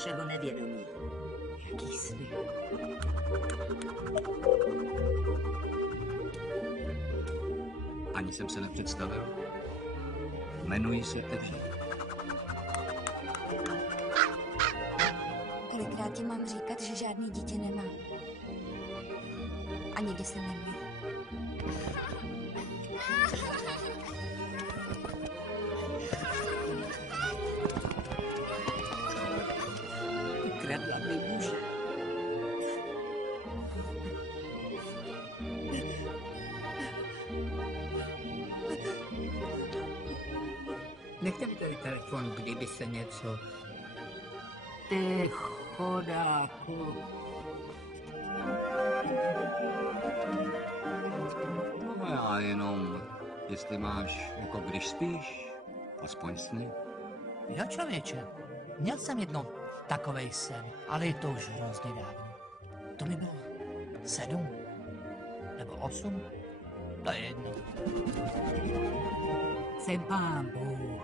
našeho nevědomí. Jaký sny? Ani jsem se nepředstavil. Jmenuji se Evžen. Kolikrát ti mám říkat, že žádný dítě nemám. A nikdy jsem neměl. Kradla mi muže. Nechte mi tady telefon, kdyby se něco... Ty chodáku. No já jenom, jestli máš, jako když spíš, aspoň sny. Jo, člověče, měl jsem jednou takovej sen, ale je to už hrozně dávno. To mi bylo 7 nebo 8, to je jedno. Jsem pán Bůh.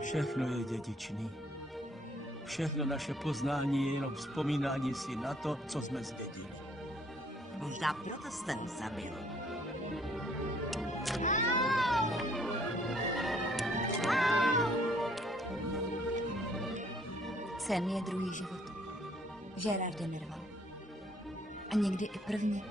Všechno je dědičný. Všechno naše poznání je jenom vzpomínání si na to, co jsme zdědili. Možná proto jste ho zabil. Sen je druhý život. Gerard de Nerval. A někdy i první.